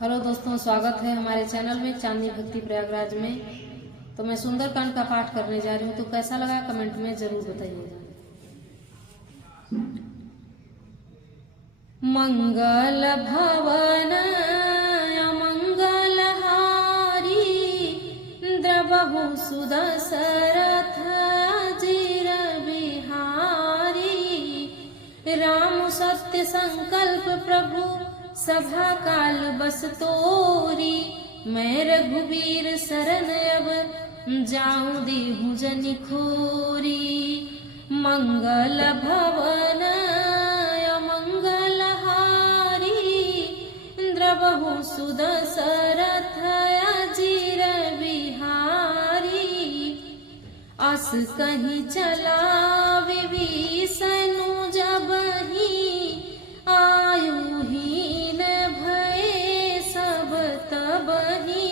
Hello दोस्तों, स्वागत है हमारे चैनल में चांदनी भक्ति प्रयागराज में। तो मैं सुंदरकांड का पाठ करने जा रही हूँ, तो कैसा लगा कमेंट में जरूर बताइएगा। मंगल भवन मंगलहारी द्रवहु सुदशरथ अजिर बिहारी। राम सत्य संकल्प प्रभु सभा काल बस तोरी। मैं रघुवीर शरण अब जाऊं देहु जनि खोरी। मंगल भवन मंगलहारी द्रवहु सुदशरथ अजिर बिहारी। अस कहीं चला विभीषणु जबहि आयु हीन भये सब तबहि।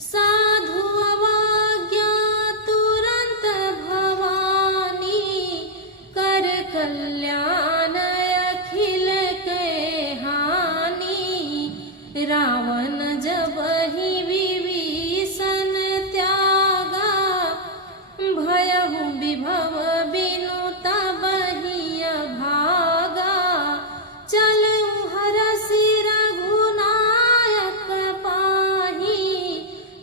साधु अवज्ञा तुरंत भवानी कर कल्याण अखिल के हानि। रावण जबहि विभीषण त्यागा भयहु विभव बिनु तबहि अभागा। चलऊ हरषि रघुनायक पाहि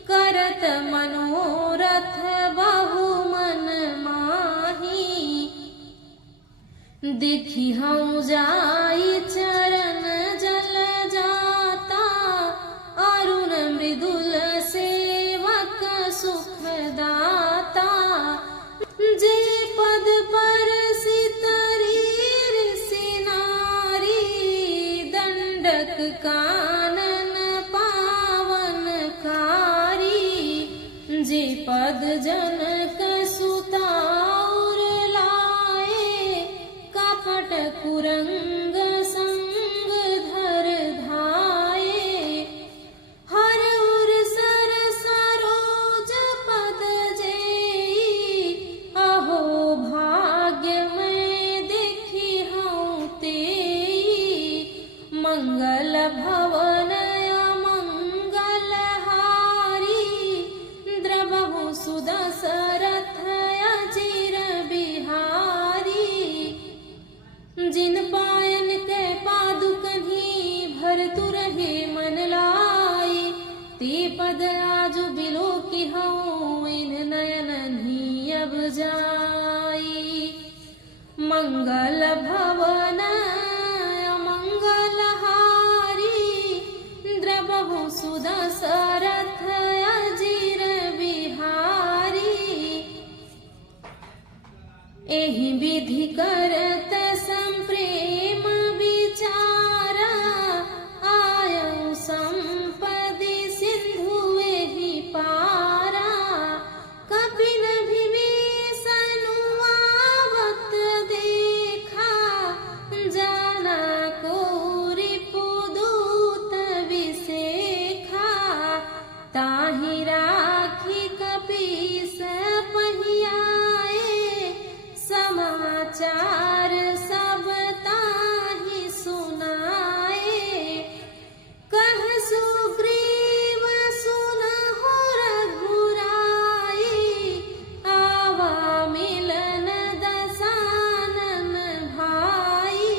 करत मनोरथ बहु मन माहि। देखी हऊँ जाई चरण जल जाता अरुण मृदुल सेवक सुख दाता। जे पद पर सितरीर सिनारी दंडक कानन पावन कारी। जे पद जनक सुताउर लाए कपट कुरंग संग धर धाये। हर उर सर सरोज पद जेई अहो भाग्य में देखी हूँ तेई। मंगल भवन मंगलहारी द्रवहु सुदशरथ अजिर बिहारी। जिन पायन के पादुकन्हि भरतु रहे मन लाई। ते पद आजु बिलो की हूँ इन नयनन्हि अब जाई। मंगल भवन मंगलहारी द्रवहु सुदशरथ अजिर बिहारी। एहि विधि करत संप्रेम विचारा आयु संपदि सिंधु एहि पारा। कपिन विभीषणु आवत देखा जाना को रिपुदूत विसेखा। ताहि राखी कपीस पहियाए समाचार सब ताहि सुनाए। कह सुग्रीव सुनहु रघुराई आवा मिलन दसानन भाई।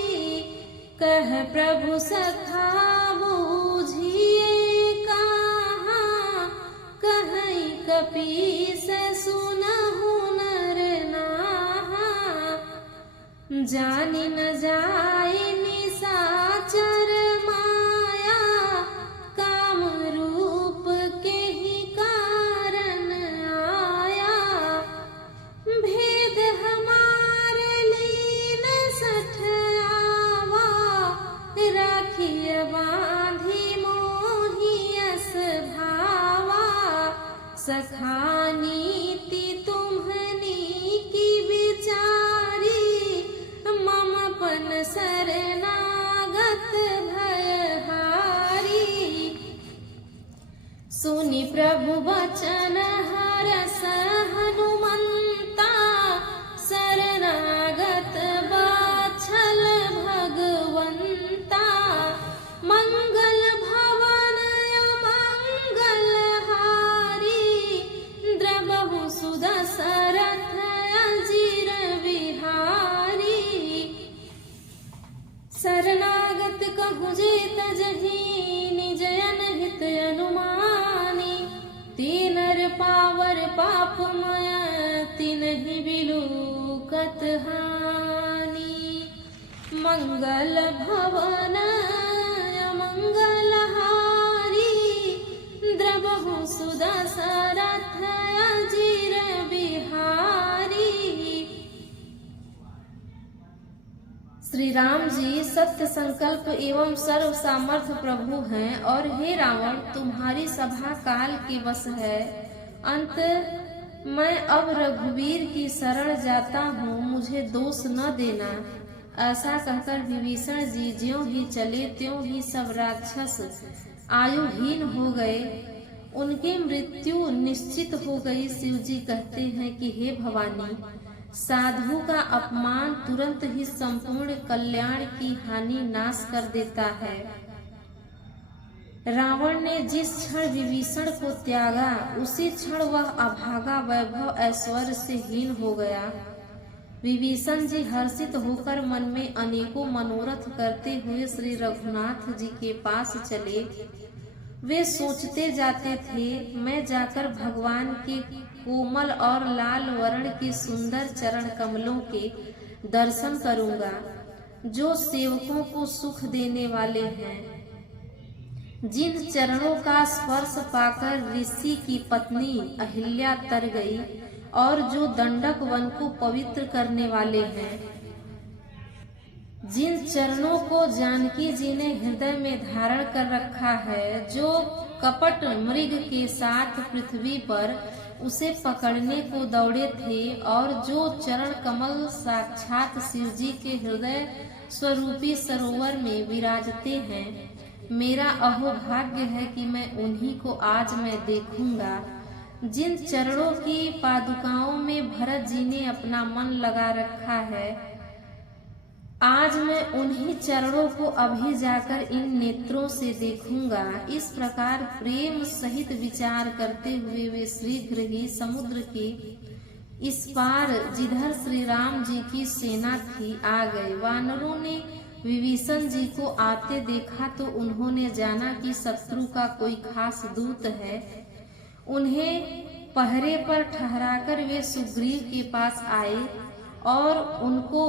कह प्रभु सखा बूझिए कहाँ कहीं कपीस सुनहु नर नाहा। जानि न जाए निशाचर माया काम रूप के ही कारण आया। भेद हमार लीन सठ आवा राखिय बांधी मोहियस भावा। सखा नीति तुम्हनी की विचारी ममपन शरणागत भयहारी। सुनि प्रभु वचन हरस हनुमंता शरणागत बाछल भगवंता। मंगल भवन पापमय तिन्हि बिलूकत हानि। मंगल भवन मंगलहारी द्रवहु सुदशरथ अजीर बिहारी। श्री राम जी सत्य संकल्प एवं सर्व सामर्थ्य प्रभु हैं और हे रावण तुम्हारी सभा काल के बस है। अंत मैं अब रघुवीर की शरण जाता हूँ, मुझे दोष न देना। ऐसा कहकर विभीषण जी ज्यों ही चले त्यों ही सब राक्षस आयुहीन हो गए, उनकी मृत्यु निश्चित हो गई। शिव जी कहते हैं कि हे भवानी, साधु का अपमान तुरंत ही संपूर्ण कल्याण की हानि नाश कर देता है। रावण ने जिस क्षण विभीषण को त्यागा उसी क्षण वह अभागा वैभव ऐश्वर्य से हीन हो गया। विभीषण जी हर्षित होकर मन में अनेकों मनोरथ करते हुए श्री रघुनाथ जी के पास चले। वे सोचते जाते थे, मैं जाकर भगवान के कोमल और लाल वर्ण के सुंदर चरण कमलों के दर्शन करूंगा, जो सेवकों को सुख देने वाले हैं। जिन चरणों का स्पर्श पाकर ऋषि की पत्नी अहिल्या तर गई और जो दंडक वन को पवित्र करने वाले हैं। जिन चरणों को जानकी जी ने हृदय में धारण कर रखा है, जो कपट मृग के साथ पृथ्वी पर उसे पकड़ने को दौड़े थे और जो चरण कमल साक्षात शिव जी के हृदय स्वरूपी सरोवर में विराजते हैं, मेरा अहोभाग्य है कि मैं उन्हीं को आज मैं देखूंगा। जिन चरणों की पादुकाओं में भरत जी ने अपना मन लगा रखा है, आज मैं उन्हीं चरणों को अभी जाकर इन नेत्रों से देखूंगा। इस प्रकार प्रेम सहित विचार करते हुए वे शीघ्र ही समुद्र के इस पार जिधर श्री राम जी की सेना थी आ गए। वानरों ने विभीषण जी को आते देखा तो उन्होंने जाना कि शत्रु का कोई खास दूत है। उन्हें पहरे पर ठहराकर वे सुग्रीव के पास आए और उनको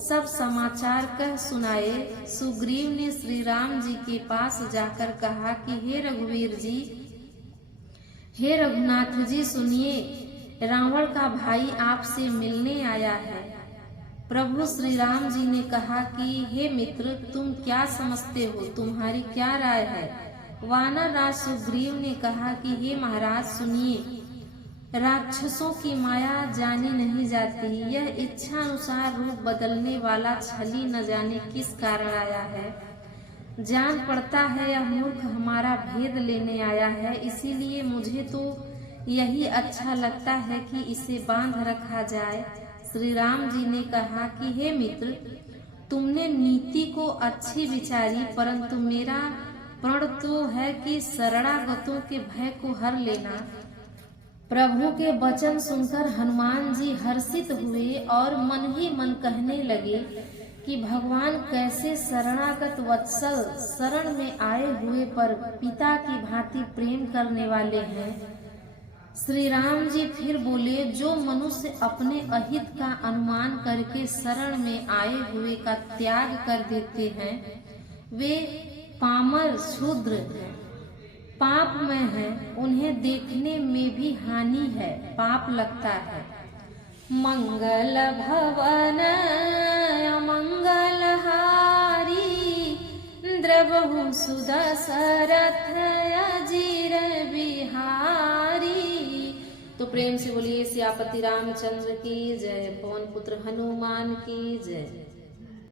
सब समाचार कह सुनाए। सुग्रीव ने श्री राम जी के पास जाकर कहा कि हे रघुवीर जी, हे रघुनाथ जी सुनिए, रावण का भाई आपसे मिलने आया है। प्रभु श्री राम जी ने कहा कि हे मित्र, तुम क्या समझते हो, तुम्हारी क्या राय है। वानर राज सुग्रीव ने कहा कि हे महाराज सुनिए, राक्षसों की माया जानी नहीं जाती। यह इच्छा अनुसार रूप बदलने वाला छली न जाने किस कारण आया है। जान पड़ता है यह मूर्ख हमारा भेद लेने आया है, इसीलिए मुझे तो यही अच्छा लगता है कि इसे बांध रखा जाए। श्री राम जी ने कहा कि हे मित्र, तुमने नीति को अच्छी विचारी, परंतु मेरा प्रण तो है कि शरणागतों के भय को हर लेना। प्रभु के वचन सुनकर हनुमान जी हर्षित हुए और मन ही मन कहने लगे कि भगवान कैसे शरणागत वत्सल, शरण में आए हुए पर पिता की भांति प्रेम करने वाले हैं। श्री राम जी फिर बोले, जो मनुष्य अपने अहित का अनुमान करके शरण में आए हुए का त्याग कर देते हैं, वे पामर शूद्र हैं, पाप में है, उन्हें देखने में भी हानि है, पाप लगता है। मंगल भवन मंगलहारी द्रवहु सुदशरथ अजीर बिहारी। तो प्रेम से बोलिए सियापति रामचंद्र की जय, पवन पुत्र हनुमान की जय।